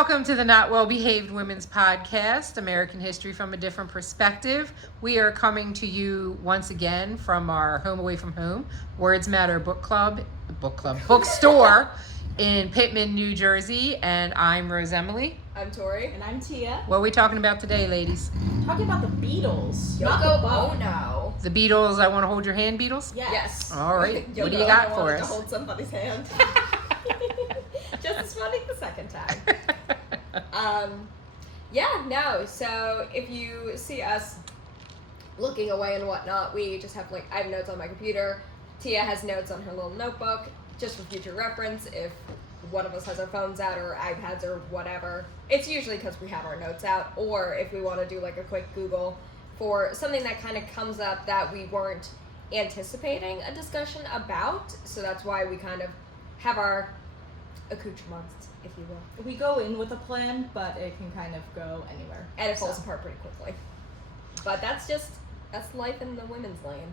Welcome to the Not Well Behaved Women's Podcast, American History from a Different Perspective. We are coming to you once again from our home away from home, Words Matter bookstore in Pittman, New Jersey. And I'm Rose Emily. I'm Tori. And I'm Tia. What are we talking about today, ladies? Talking about the Beatles. Yoko Ono. The Beatles, I Want to Hold Your Hand Beatles? Yes. All right. Yoko What do you got Ono for wanted us? To hold somebody's hand. Just as funny the second time. So if you see us looking away and whatnot, we just have I have notes on my computer. Tia has notes on her little notebook, just for future reference. If one of us has our phones out or iPads or whatever, it's usually because we have our notes out, or if we want to do a quick Google for something that kind of comes up that we weren't anticipating a discussion about. So that's why we kind of have our accoutrements, if you will. We go in with a plan, but it can kind of go anywhere. And it falls apart pretty quickly. But that's life in the women's lane.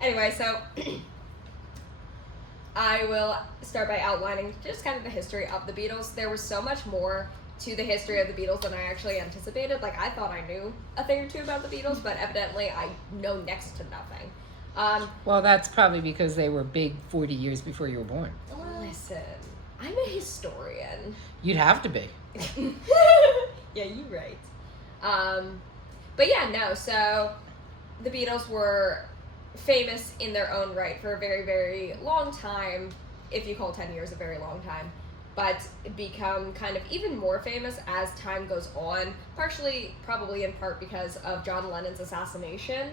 Anyway, so I will start by outlining just kind of the history of the Beatles. There was so much more to the history of the Beatles than I actually anticipated. I thought I knew a thing or two about the Beatles, but evidently I know next to nothing. Well, that's probably because they were big 40 years before you were born. Listen, I'm a historian. You'd have to be. Yeah, you're right. So the Beatles were famous in their own right for a very, very long time, if you call 10 years a very long time, but become kind of even more famous as time goes on, partially, probably in part because of John Lennon's assassination,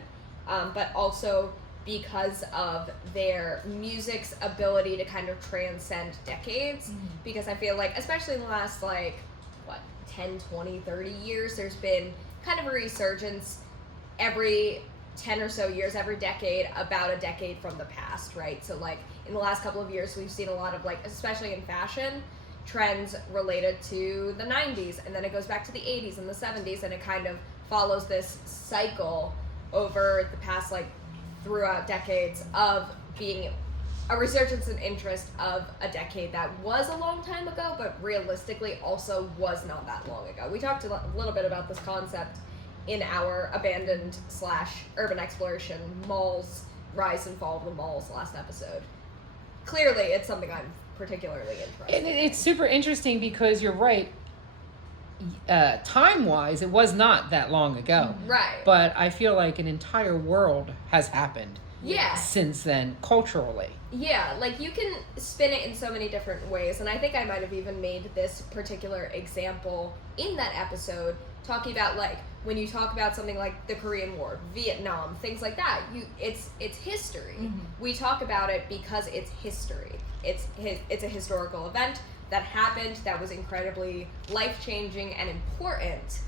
but also because of their music's ability to kind of transcend decades. Mm-hmm. Because I feel especially in the last 10, 20, 30 years, there's been kind of a resurgence every 10 or so years, every decade, about a decade from the past, right? So in the last couple of years, we've seen a lot of especially in fashion, trends related to the 90s, and then it goes back to the 80s and the 70s, and it kind of follows this cycle over the past throughout decades of being a resurgence in interest of a decade that was a long time ago, but realistically also was not that long ago. We talked a little bit about this concept in our abandoned / urban exploration malls, rise and fall of the malls last episode. Clearly, it's something I'm particularly interested in. It's super interesting because you're right. Time-wise, it was not that long ago. Right. But I feel like an entire world has happened since then, culturally. Yeah, you can spin it in so many different ways, and I think I might have even made this particular example in that episode, talking about, when you talk about something like the Korean War, Vietnam, things like that, it's history. Mm-hmm. We talk about it because it's history. It's a historical event that happened, that was incredibly life-changing and important.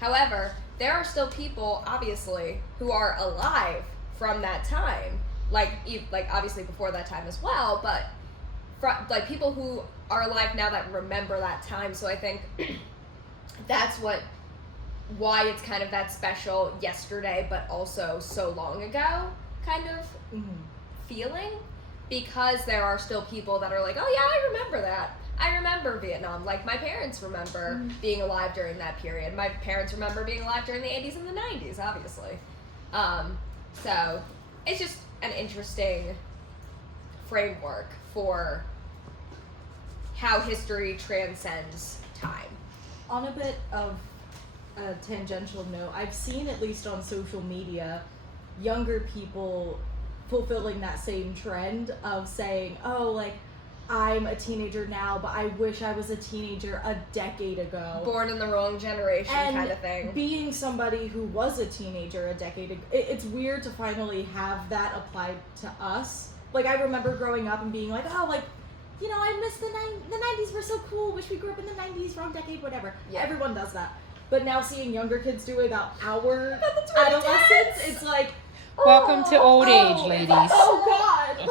However, there are still people, obviously, who are alive from that time, obviously before that time as well, but people who are alive now that remember that time. So I think that's why it's kind of that special yesterday, but also so long ago kind of feeling, because there are still people that are oh yeah, I remember that. I remember Vietnam. My parents remember being alive during that period. My parents remember being alive during the 80s and the 90s, obviously. So it's just an interesting framework for how history transcends time. On a bit of a tangential note, I've seen, at least on social media, younger people fulfilling that same trend of saying, I'm a teenager now, but I wish I was a teenager a decade ago. Born in the wrong generation kind of thing. Being somebody who was a teenager a decade ago, it's weird to finally have that applied to us. I remember growing up and being I miss the 90s were so cool, wish we grew up in the 90s, wrong decade, whatever. Yeah. Everyone does that. But now seeing younger kids do it about our adolescence, it's welcome to old age, ladies. Oh God!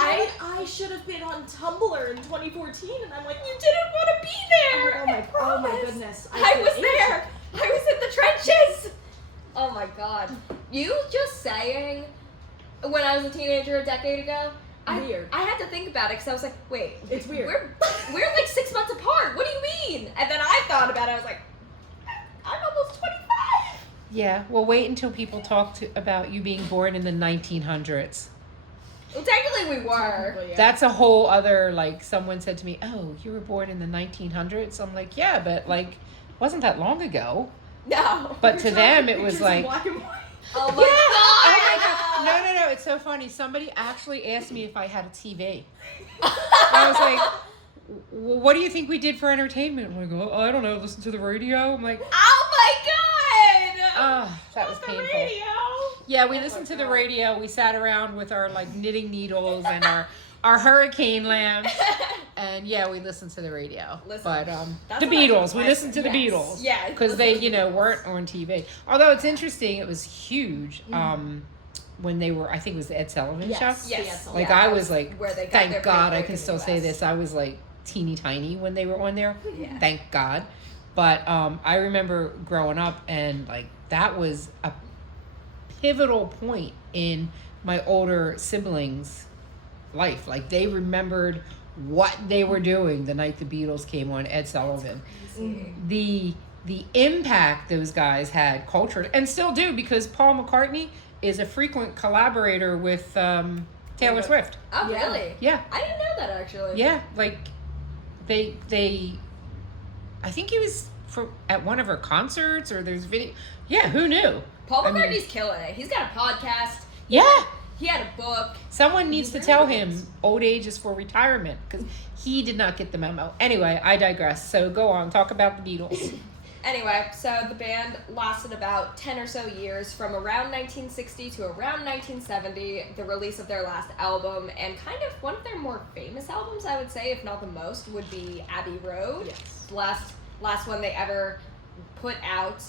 I should have been on Tumblr in 2014, and I'm you didn't want to be there. Oh my goodness! I was there. I was in the trenches. Oh my God! You just saying, when I was a teenager a decade ago, weird. I had to think about it because I was like, wait, It's weird. We're like 6 months apart. What do you mean? And then I thought about it. I was like, I'm almost 25. Yeah, well, wait until people talk about you being born in the 1900s. Well, technically we were. Technically, yeah. That's a whole other, like, someone said to me, oh, you were born in the 1900s? I'm like, yeah, but, like, wasn't that long ago. No. But to them, it was Pictures in like... black and white. Oh my Oh god. my God. No, it's so funny. Somebody actually asked me if I had a TV. I was like, well, what do you think we did for entertainment? I'm like, oh, I don't know, listen to the radio? I'm like, Oh my god. oh, that was The painful. radio. Yeah, we listened to the radio. We sat around with our, like, knitting needles and our hurricane lamps. And, yeah, we listened to the radio. Listen, but that's the what I Beatles. think We listened to the yes. Beatles. Yeah. Because they, weren't on TV. Although it's interesting, it was huge when they were, I think it was the Ed Sullivan Yes. show. Yes. Like, Yeah, I that was like, where they got thank their God big I break can in the still say US. this. I was, like, teeny tiny when they were on there. Yeah. Thank God. But I remember growing up and, like, that was a pivotal point in my older siblings' life. Like, they remembered what they were doing the night the Beatles came on, Ed Sullivan. The impact those guys had culturally, and still do, because Paul McCartney is a frequent collaborator with Taylor Swift. Oh, Yeah. really? Yeah. I didn't know that actually. Yeah, like they I think he was at one of her concerts, or there's video. Yeah, who knew? Paul I mean- McCartney's killing it. He's got a podcast. Yeah. He had a book. Someone needs to He tell really him is. old age is for retirement, because he did not get the memo. Anyway, I digress. So go on, talk about the Beatles. Anyway, so the band lasted about 10 or so years, from around 1960 to around 1970, the release of their last album, and kind of one of their more famous albums, I would say, if not the most, would be Abbey Road. Yes. The last one they ever put out.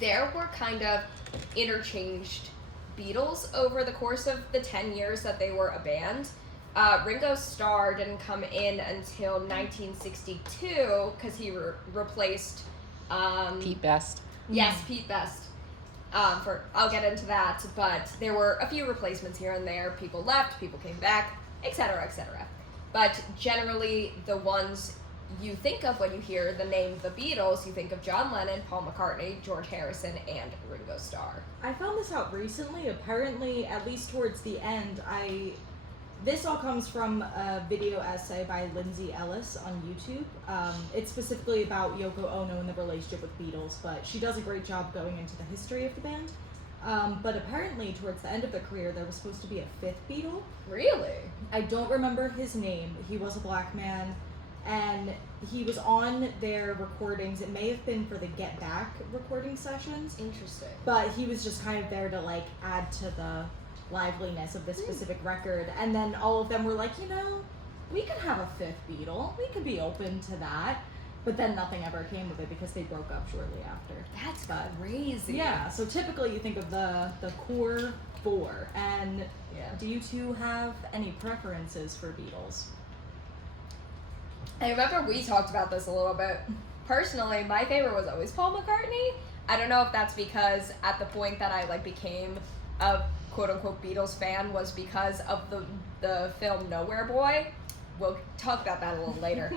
There were kind of interchanged Beatles over the course of the 10 years that they were a band. Ringo Starr didn't come in until 1962 because he replaced Pete Best. Yes, Pete Best. I'll get into that, but there were a few replacements here and there. People left, people came back, etc., etc. But generally, the ones you think of when you hear the name The Beatles, you think of John Lennon, Paul McCartney, George Harrison, and Ringo Starr. I found this out recently. Apparently, at least towards the end, this all comes from a video essay by Lindsay Ellis on YouTube. It's specifically about Yoko Ono and the relationship with Beatles, but she does a great job going into the history of the band. But apparently, towards the end of their career, there was supposed to be a fifth Beatle. Really? I don't remember his name. He was a black man, and he was on their recordings. It may have been for the Get Back recording sessions, Interesting. but he was just kind of there to like add to the liveliness of this specific record. And then all of them were like, we could have a fifth Beatle. We could be open to that. But then nothing ever came of it because they broke up shortly after. That's But crazy. yeah, so typically you think of the core four. And Yeah. do you two have any preferences for Beatles? I remember we talked about this a little bit. Personally, my favorite was always Paul McCartney. I don't know if that's because at the point that I became a quote-unquote Beatles fan was because of the film Nowhere Boy. We'll talk about that a little later.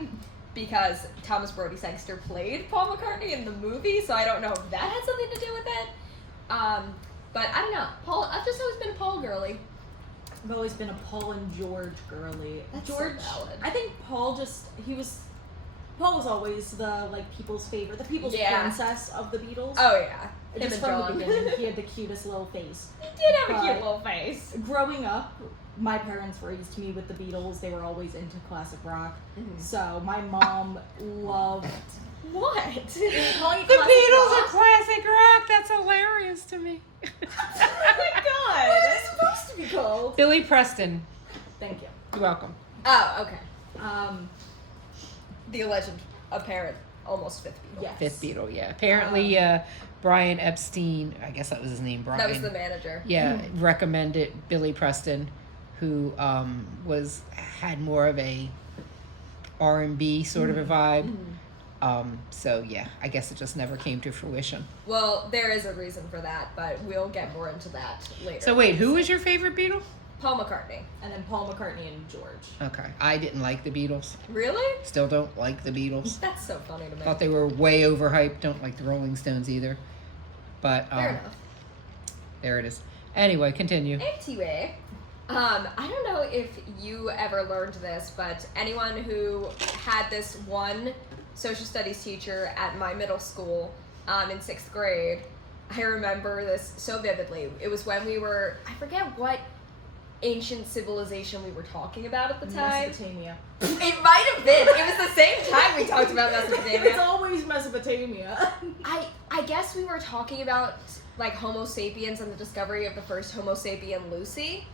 Because Thomas Brodie Sangster played Paul McCartney in the movie, so I don't know if that had something to do with it. But I don't know. Paul, I've just always been a Paul girly. I've always been a Paul and George girly. That's so George, valid. I think Paul was always the people's favorite, the people's Yeah. princess of the Beatles. Oh yeah, him Just and from John. the beginning, he had the cutest little face. He did have a But- cute little face. Growing up, my parents raised me with the Beatles. They were always into classic rock. Mhm. So my mom loved What? calling it The classic Beatles rock. are classic rock. That's hilarious to me. Oh my god. What is it supposed to be called? Billy Preston. Thank you. You're welcome. Oh, okay. The alleged apparent almost fifth Beatle. Yes. Fifth Beatle, yeah. Apparently, Brian Epstein, I guess that was his name, Brian. That was the manager. Yeah, recommended Billy Preston, who had more of a R&B sort of a vibe. So yeah, I guess it just never came to fruition. Well, there is a reason for that, but we'll get more into that later. So wait, who was your favorite Beatle? Paul McCartney. And then Paul McCartney and George. Okay. I didn't like the Beatles. Really? Still don't like the Beatles. That's so funny to me. Thought they were way overhyped. Don't like the Rolling Stones either. But Fair enough. there it is. Anyway, continue. Anyway, I don't know if you ever learned this, but anyone who had this one social studies teacher at my middle school in 6th grade, I remember this so vividly. It was when we were, I forget what ancient civilization we were talking about at the time. Mesopotamia. It might have been. It was the same time we talked about It's Mesopotamia. always Mesopotamia. I guess we were talking about like Homo sapiens and the discovery of the first Homo sapien, Lucy.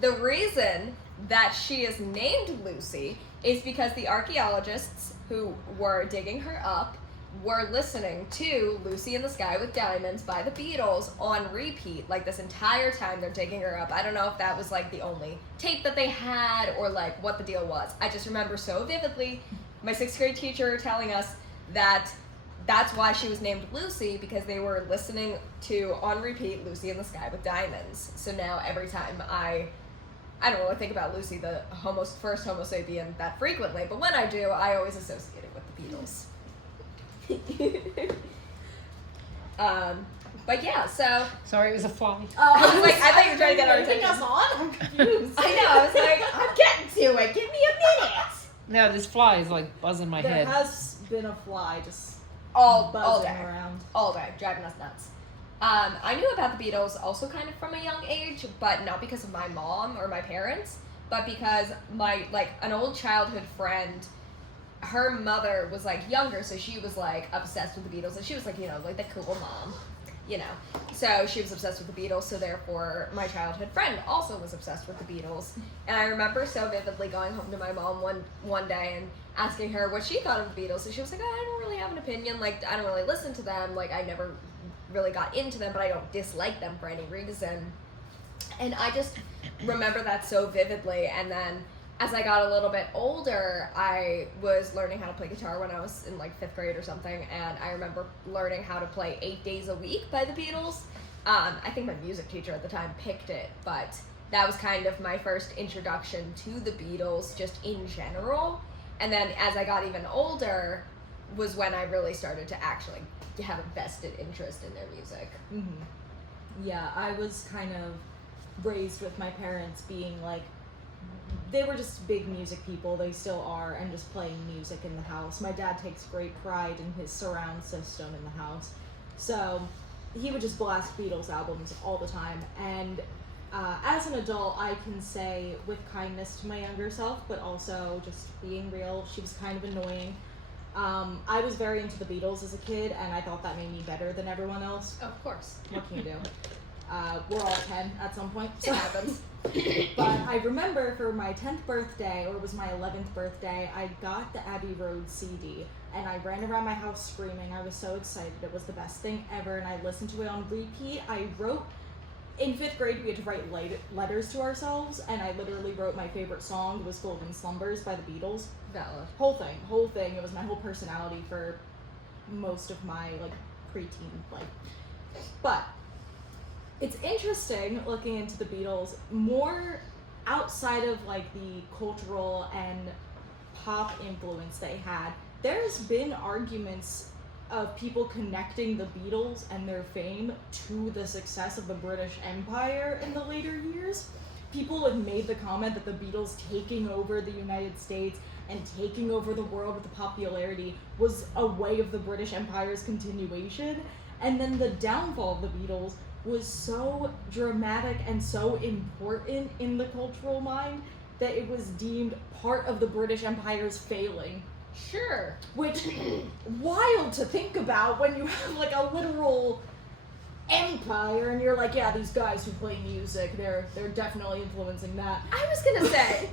The reason that she is named Lucy is because the archaeologists who were digging her up were listening to Lucy in the Sky with Diamonds by the Beatles on repeat, like this entire time they're digging her up. I don't know if that was like the only tape that they had or like what the deal was. I just remember so vividly my 6th grade teacher telling us that that's why she was named Lucy, because they were listening to, on repeat, Lucy in the Sky with Diamonds. So now every time I don't really think about Lucy, the first Homo sapien, that frequently, but when I do, I always associate it with the Beatles. But yeah, so Sorry, it was a fly. I was like, I thought you were trying to get our Taking attention. us on? I'm confused. I know, I was like, I'm getting to it. Give me a minute. No, this fly is like buzzing my There head. has been a fly just All buzzing day, around. all day, driving us nuts. I knew about the Beatles also kind of from a young age, but not because of my mom or my parents, but because my, like, an old childhood friend, her mother was, like, younger, so she was, like, obsessed with the Beatles, and she was, like, you know, like, the cool mom, you know. So she was obsessed with the Beatles, so therefore my childhood friend also was obsessed with the Beatles. And I remember so vividly going home to my mom one day and asking her what she thought of the Beatles, and she was like, oh, I don't really have an opinion, like, I don't really listen to them, like, I never really got into them, but I don't dislike them for any reason. And I just remember that so vividly. And then as I got a little bit older, I was learning how to play guitar when I was in like 5th grade or something, and I remember learning how to play 8 Days a Week by the Beatles. I think my music teacher at the time picked it, but that was kind of my first introduction to the Beatles just in general. And then as I got even older was when I really started to actually have a vested interest in their music. Mm-hmm. Yeah, I was kind of raised with my parents being like, they were just big music people, they still are, and just playing music in the house. My dad takes great pride in his surround system in the house, so he would just blast Beatles albums all the time. And as an adult, I can say with kindness to my younger self, but also just being real, she was kind of annoying. I was very into the Beatles as a kid, and I thought that made me better than everyone else. Of course. What can you do? We're all 10 at some point. It happens. But I remember for my 10th birthday, or it was my 11th birthday, I got the Abbey Road CD, and I ran around my house screaming. I was so excited. It was the best thing ever, and I listened to it on repeat. I wrote, in 5th grade, we had to write letters to ourselves, and I literally wrote my favorite song was Golden Slumbers by the Beatles. Valid. Whole thing. It was my whole personality for most of my, like, preteen life. But it's interesting looking into the Beatles more outside of, like, the cultural and pop influence they had. There's been arguments of people connecting the Beatles and their fame to the success of the British Empire in the later years. People have made the comment that the Beatles taking over the United States and taking over the world with the popularity was a way of the British Empire's continuation. And then the downfall of the Beatles was so dramatic and so important in the cultural mind that it was deemed part of the British Empire's failing. Sure. Which, wild to think about when you have like a literal empire and you're like, yeah, these guys who play music, they're definitely influencing that. I was gonna say,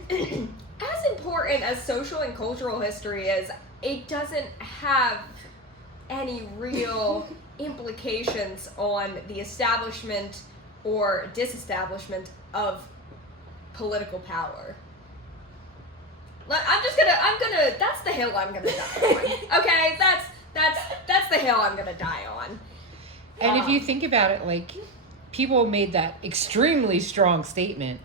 as important as social and cultural history is, it doesn't have any real implications on the establishment or disestablishment of political power. That's the hill I'm gonna die on. Okay, that's the hill I'm gonna die on. And if you think about it, like, people made that extremely strong statement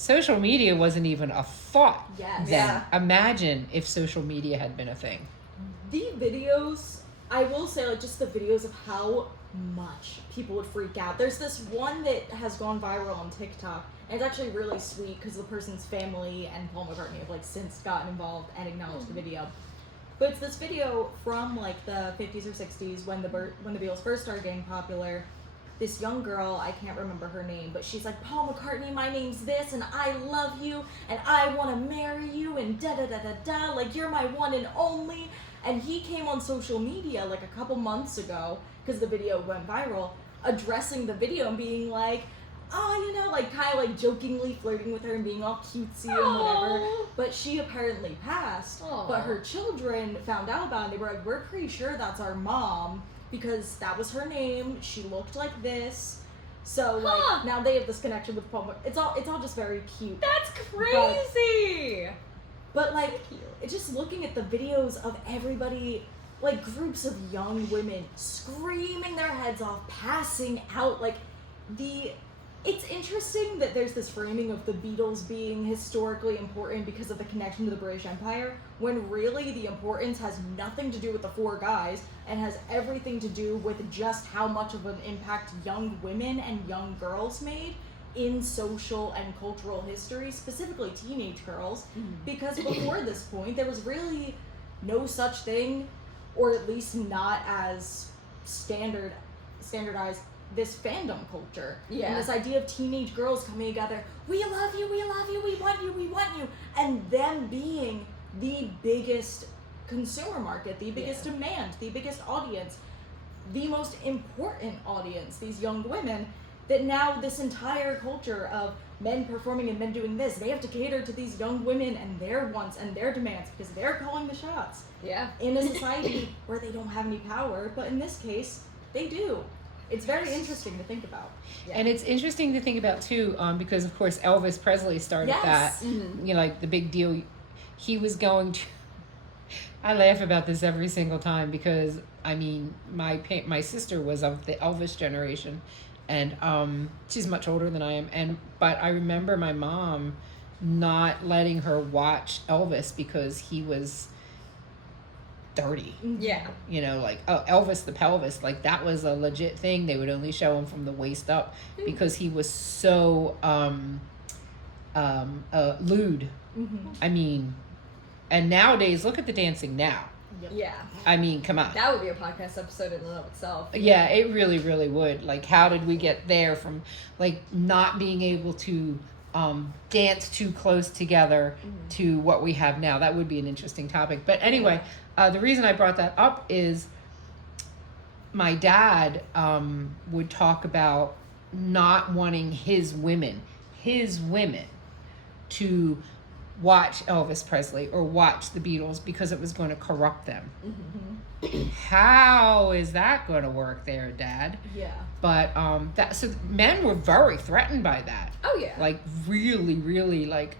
social media wasn't even a thought Yes. then. Yeah. Imagine if social media had been a thing. The videos, I will say, like, just the videos of how much people would freak out. There's this one that has gone viral on TikTok, and it's actually really sweet because the person's family and Paul McCartney have, like, since gotten involved and acknowledged the video. But it's this video from, like, the 50s or 60s when the Beatles first started getting popular. This young girl, I can't remember her name, but she's like, Paul McCartney, my name's this, and I love you, and I want to marry you, and da-da-da-da-da, like, you're my one and only. And he came on social media, like, a couple months ago, because the video went viral, addressing the video and being like, oh, you know, like, kind of, like, jokingly flirting with her and being all cutesy and whatever. Aww. But she apparently passed. Aw. But her children found out about it, and they were like, we're pretty sure that's our mom, because that was her name, she looked like this. So, like, Huh. now they have this connection with Paul. It's all just very cute. That's crazy. But, like, it's just looking at the videos of everybody, like, groups of young women screaming their heads off, passing out, like, it's interesting that there's this framing of the Beatles being historically important because of the connection to the British Empire, when really the importance has nothing to do with the four guys and has everything to do with just how much of an impact young women and young girls made in social and cultural history, specifically teenage girls, because before this point there was really no such thing, or at least not as standardized, this fandom culture. Yeah. And this idea of teenage girls coming together, we love you, we love you, we want you, we want you, and them being the biggest consumer market, the biggest demand, the biggest audience, the most important audience, these young women, that now this entire culture of men performing and men doing this, they have to cater to these young women and their wants and their demands because they're calling the shots Yeah. in a society where they don't have any power, but in this case, they do. It's very interesting to think about. Yeah. And it's interesting to think about too, because of course Elvis Presley started Yes. that. You know, like the big deal. He was going to. I laugh about this every single time because I mean my sister was of the Elvis generation, and she's much older than I am. But I remember my mom not letting her watch Elvis because he was 30. Yeah. You know, like, oh, Elvis the pelvis, like that was a legit thing. They would only show him from the waist up because he was so lewd. I mean, and nowadays, look at the dancing now. Yeah. I mean, come on. That would be a podcast episode in and of itself. Yeah, it really, really would. Like, how did we get there from, like, not being able to dance too close together to what we have now? That would be an interesting topic. But anyway, the reason I brought that up is my dad would talk about not wanting his women to watch Elvis Presley or watch the Beatles because it was going to corrupt them. How is that going to work there, Dad? Yeah. But so men were very threatened by that. Oh yeah. Like really, really like.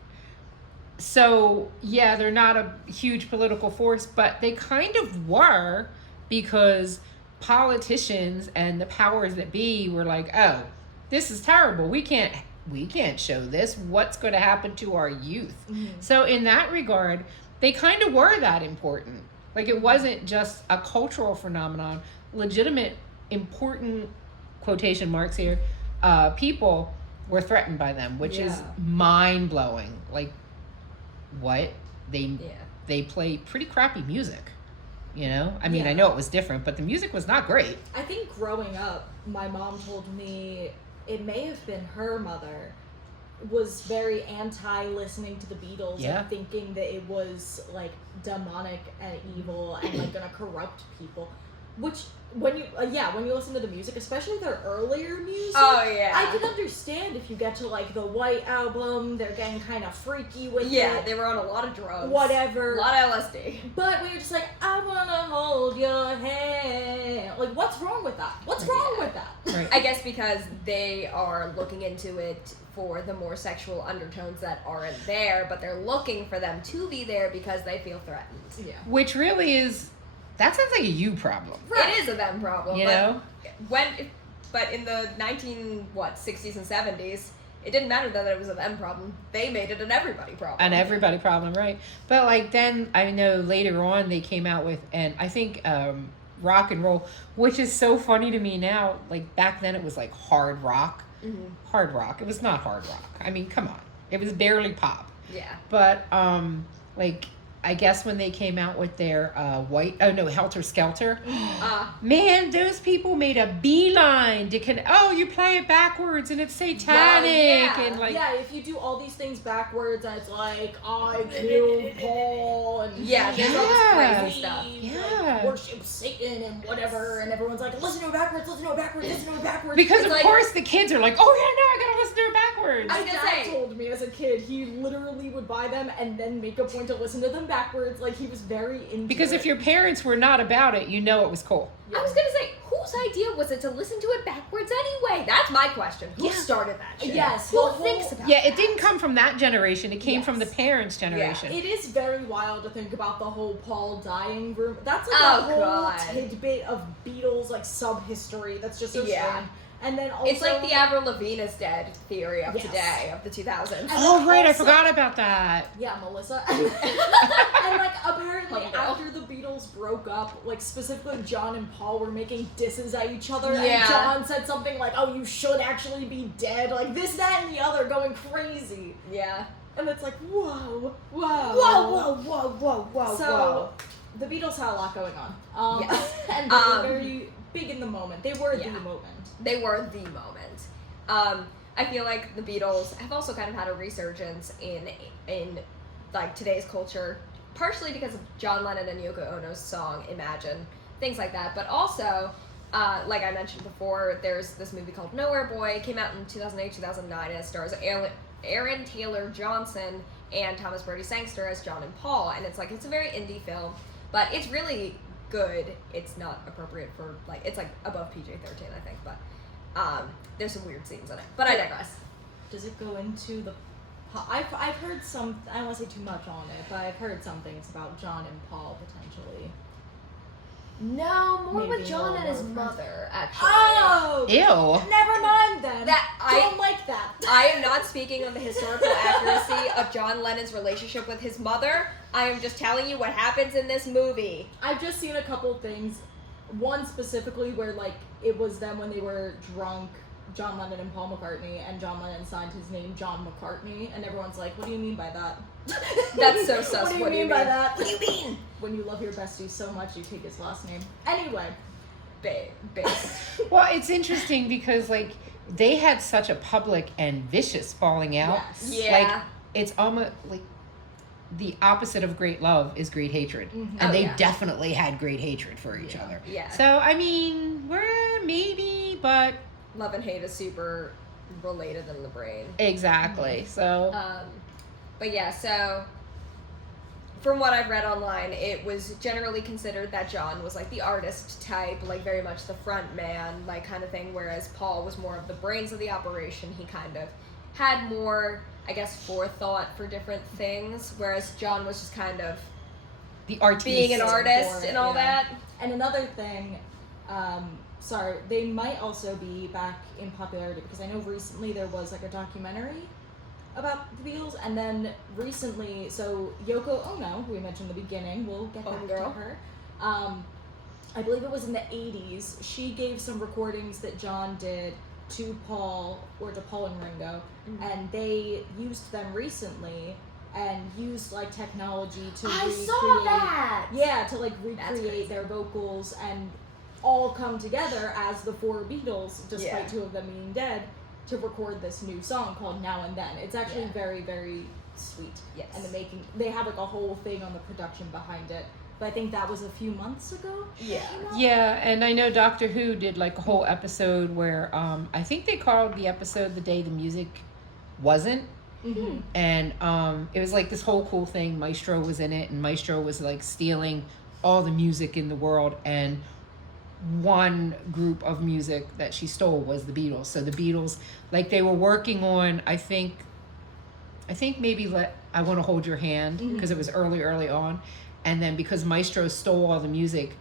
So yeah, they're not a huge political force, but they kind of were, because politicians and the powers that be were like, oh, this is terrible. We can't show this. What's going to happen to our youth? So in that regard, they kind of were that important. Like, it wasn't just a cultural phenomenon. Legitimate, important, quotation marks here, people were threatened by them, which is mind-blowing. Like, what? They play pretty crappy music, you know? I mean, I know it was different, but the music was not great. I think growing up, my mom told me, it may have been her mother, was very anti listening to the Beatles and thinking that it was like demonic and evil and like gonna corrupt people. Which when you listen to the music, especially their earlier music, Oh yeah. I can understand if you get to like the White Album, they're getting kind of freaky with Yeah, it, they were on a lot of drugs. whatever. A lot of LSD. But when you're just like, I wanna hold your hand, like, what's wrong with that? What's wrong with that? Right. I guess because they are looking into it for the more sexual undertones that aren't there, but they're looking for them to be there because they feel threatened. Yeah. Which really is, that sounds like a you problem. It is a them problem. You but know? But in the 60s and 70s, it didn't matter that it was a them problem. They made it an everybody problem. An everybody problem, right? But like then I know later on they came out with, and I think rock and roll, which is so funny to me now. Like back then it was like hard rock. Hard rock. It was not hard rock. I mean, come on. It was barely pop. Yeah. But like I guess when they came out with their Helter Skelter, man, those people made a beeline to you play it backwards and it's satanic and like if you do all these things backwards, and it's like I killed Paul and there's all this crazy stuff. Like, worship Satan and whatever, and everyone's like, listen to it backwards, listen to it backwards, listen to it backwards. Because of course the kids are like, oh yeah, no, I gotta listen to it backwards. My dad told me as a kid he literally would buy them and then make a point to listen to them backwards. Like he was very into because it. if your parents were not about it, you know it was cool. I was gonna say, whose idea was it to listen to it backwards anyway? That's my question. Who started that shit? Yes. Who thinks about that? It didn't come from that generation. It came from the parents' generation. Yeah. It is very wild to think about the whole Paul dying rumor. That's like a whole tidbit of Beatles like sub-history that's just so strange. And then also, it's like the Avril Lavigne is dead theory of today, of the 2000s. Oh, right, I forgot about that. Yeah, Melissa. And like, apparently after the Beatles broke up, like specifically John and Paul were making disses at each other, and John said something like, oh, you should actually be dead, like this, that, and the other, going crazy. Yeah. And it's like, whoa. So, the Beatles had a lot going on. And they were very big in the moment. They were the moment. They were the moment. I feel like the Beatles have also kind of had a resurgence in like today's culture, partially because of John Lennon and Yoko Ono's song Imagine, things like that, but also like I mentioned before, there's this movie called Nowhere Boy. It came out in 2008-2009 and it stars Aaron Taylor Johnson and Thomas Brodie Sangster as John and Paul, and it's a very indie film, but it's really good. It's not appropriate for it's like above PG-13, I think, but there's some weird scenes in it, but I digress. Does it go into the I've heard some, I don't want to say too much on it, but I've heard some things about John and Paul potentially. No, more with John and his mother, actually. Oh! Ew. Never mind then. I don't like that. I am not speaking on the historical accuracy of John Lennon's relationship with his mother. I am just telling you what happens in this movie. I've just seen a couple things. One specifically where, it was them when they were drunk, John Lennon and Paul McCartney, and John Lennon signed his name John McCartney, and everyone's like, what do you mean by that? That's so sus. What do you mean by that? What do you mean? When you love your bestie so much, you take his last name. Anyway. Base. Well, it's interesting because, they had such a public and vicious falling out. Yes. Yeah. It's almost, the opposite of great love is great hatred. Mm-hmm. And they definitely had great hatred for each other. Yeah. So, I mean, we're maybe, but... Love and hate is super related in the brain. Exactly. So... But yeah, so... From what I've read online, it was generally considered that John was, the artist type, very much the front man, kind of thing, whereas Paul was more of the brains of the operation. He kind of had more... I guess forethought for different things, whereas John was just kind of the artist, being an artist and all that. And another thing, they might also be back in popularity because I know recently there was a documentary about the Beatles, and then recently, so Yoko Ono, who we mentioned in the beginning, we'll get back to her. I believe it was in the 80s. She gave some recordings that John did to Paul and Ringo, and they used them recently and used technology to recreate. Saw that! Yeah, to recreate their vocals and all come together as the four Beatles, despite two of them being dead, to record this new song called Now and Then. It's actually very, very sweet. Yes. And they have a whole thing on the production behind it. But I think that was a few months ago. Yeah. Yeah, and I know Doctor Who did a whole episode where I think they called the episode The Day the Music Wasn't. Mm-hmm. And it was this whole cool thing. Maestro was in it, and Maestro was stealing all the music in the world, and one group of music that she stole was the Beatles. So the Beatles, they were working on, I think maybe I Want to Hold Your Hand, because it was early on. And then because Maestro stole all the music,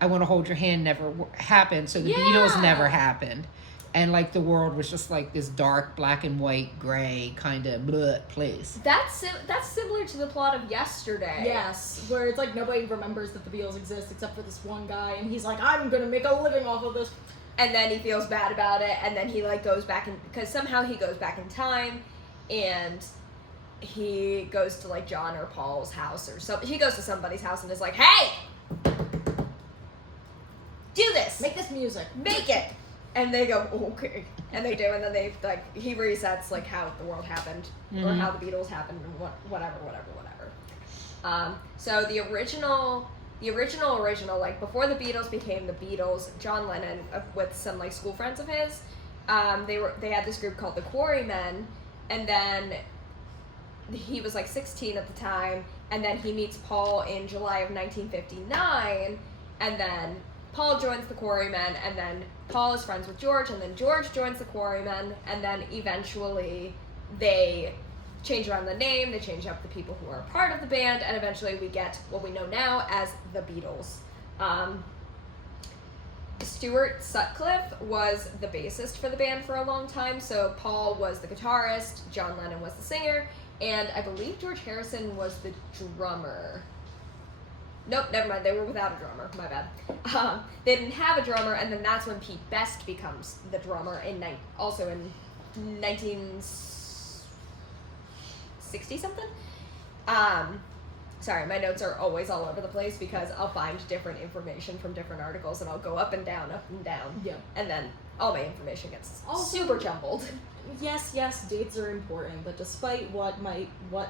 I Want to Hold Your Hand never happened, so the Beatles never happened. and like the world was just like this dark black and white gray kind of place. That's similar to the plot of Yesterday. Yes, where it's like nobody remembers that the Beatles exist except for this one guy, and he's like, I'm gonna make a living off of this. And then he feels bad about it, and then he like goes back in, because somehow he goes back in time, and he goes to like John or Paul's house or something. He goes to somebody's house and is like, hey, do this, Make this music. make it. And they go, okay, and they do, and then they like he resets like how the world happened or how the Beatles happened and whatever. So the original, like before the Beatles became the Beatles, John Lennon with some like school friends of his, they had this group called the Quarrymen, and then he was like 16 at the time, and then he meets Paul in July of 1959, and then Paul joins the Quarrymen, and then Paul is friends with George, and then George joins the Quarrymen, and then eventually they change around the name, they change up the people who are a part of the band, and eventually we get what we know now as the Beatles. Stuart Sutcliffe was the bassist for the band for a long time, so Paul was the guitarist, John Lennon was the singer, and I believe George Harrison was the drummer. Nope, never mind. They were without a drummer. My bad. They didn't have a drummer, and then that's when Pete Best becomes the drummer also in 1960 something. Sorry, my notes are always all over the place because I'll find different information from different articles, and I'll go up and down, Yeah. and then all my information gets Also, super jumbled. Yes, dates are important, but despite what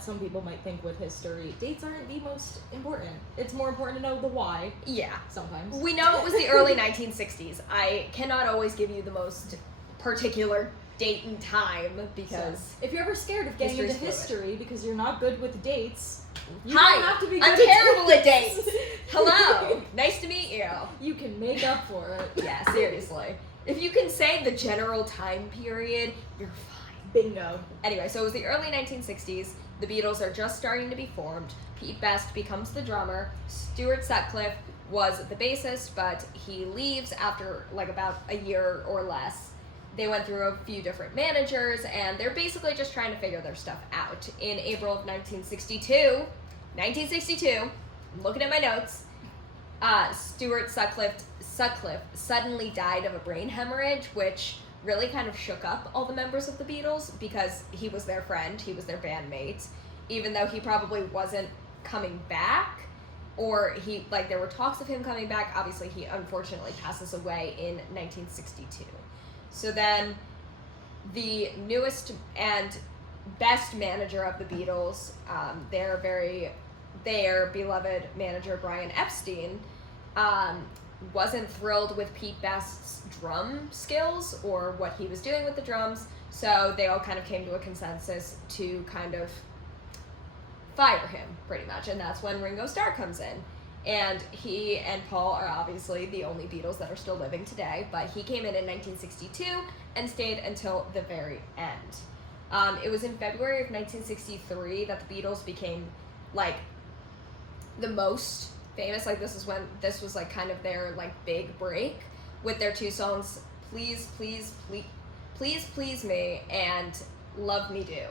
some people might think with history, dates aren't the most important. It's more important to know the why. Yeah. Sometimes. We know it was the early 1960s. I cannot always give you the most particular date and time because So, if you're ever scared of getting into history's history because you're not good with dates, you Hi, don't have to be good I'm at terrible at dates. Hello, nice to meet you. You can make up for it. Yeah, seriously. If you can say the general time period, you're fine. Bingo. Anyway, so it was the early 1960s. The Beatles are just starting to be formed. Pete Best becomes the drummer. Stuart Sutcliffe was the bassist, but he leaves after like about a year or less. They went through a few different managers, and they're basically just trying to figure their stuff out. In April of 1962, I'm looking at my notes, Stuart Sutcliffe suddenly died of a brain hemorrhage, which really kind of shook up all the members of the Beatles because he was their friend, he was their bandmate, even though he probably wasn't coming back, or there were talks of him coming back. Obviously, he unfortunately passes away in 1962. So then the newest and best manager of the Beatles, their beloved manager Brian Epstein, wasn't thrilled with Pete Best's drum skills or what he was doing with the drums, so they all kind of came to a consensus to kind of fire him, pretty much, and that's when Ringo Starr comes in. And he and Paul are obviously the only Beatles that are still living today, but he came in 1962 and stayed until the very end. It was in February of 1963 that the Beatles became, like, the most famous. Like, this was like kind of their like big break with their two songs, Please Please Me and Love Me Do.